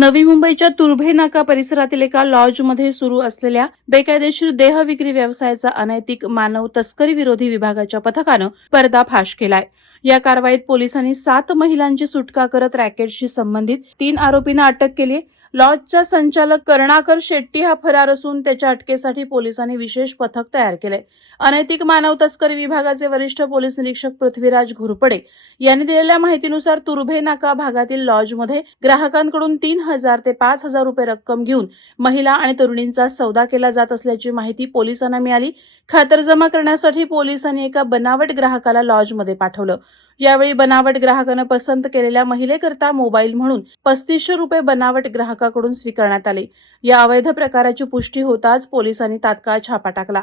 नवी मुंबईच्या तुर्भे नाका परिसरातील एका लॉजमध्ये सुरू असलेल्या बेकायदेशीर देह विक्री व्यवसायाचा अनैतिक मानव तस्करी विरोधी विभागाच्या पथकानं पर्दाफाश केलाय। या कारवाईत पोलिसांनी 7 महिलांची सुटका करत रॅकेटशी संबंधित 3 आरोपींना अटक केली। लॉजचा संचालक कर्णाकर शेट्टी हा फरार असून त्याच्या अटकेसाठी पोलिसांनी विशेष पथक तयार केले। अनैतिक मानव तस्करी विभागाचे वरिष्ठ पोलीस निरीक्षक पृथ्वीराज घोरपडे यांनी दिलेल्या माहितीनुसार तुर्भे नाका भागातील लॉजमध्ये ग्राहकांकडून 3,000 ते 5,000 रुपये रक्कम घेऊन महिला आणि तरुणींचा सौदा केला जात असल्याची माहिती पोलिसांना मिळाली। खातरजमा करण्यासाठी पोलिसांनी एका बनावट ग्राहकाला लॉजमध्ये पाठवलं। यावेळी बनावट ग्राहकानं पसंत केलेल्या महिलेकरता मोबाईल म्हणून 3500 रुपये बनावट ग्राहकाकडून स्वीकारण्यात आले। या अवैध प्रकाराची पुष्टी होताच पोलिसांनी तात्काळ छापा टाकला।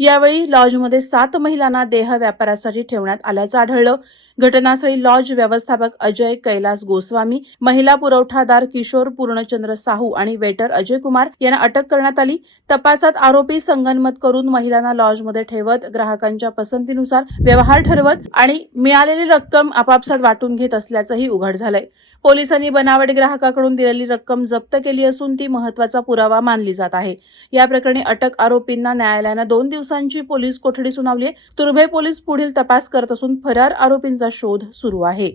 यावेळी लॉजमध्ये 7 महिलांना देह व्यापारासाठी ठेवण्यात आल्याचं आढळलं। घटनास्थळी लॉज व्यवस्थापक अजय कैलास गोस्वामी, महिला पुरवठादार किशोर पूर्णचंद्र साहू आणि वेटर अजय कुमार यांना अटक करण्यात आली। तपासात आरोपी संगनमत करून महिलांना लॉजमध्ये ठेवत ग्राहकांच्या पसंतीनुसार व्यवहार ठरवत आणि मिळालेली रक्कम आपापसात वाटून घेत असल्याचंही उघड झालंय। पोलिसांनी बनावट ग्राहकाकडून दिलेली रक्कम जप्त केली असून ती महत्त्वाचा पुरावा मानली जात आहे। या प्रकरणी अटक आरोपींना न्यायालयानं 2 दिवसांची पोलीस कोठडी सुनावली आहे। तुर्भे पोलीस पुढील तपास करत असून फरार आरोपींचा शोध सुरू आहे।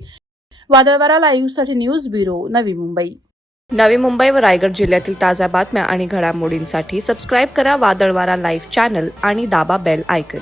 वादळवारा लाईव्हसाठी न्यूज ब्युरो, नवी मुंबई। नवी मुंबई व रायगड जिल्ह्यातील ताज्या बातम्या आणि घडामोडींसाठी सबस्क्राईब करा वादळवारा लाईव्ह चॅनल आणि दाबा बेल आयकॉन।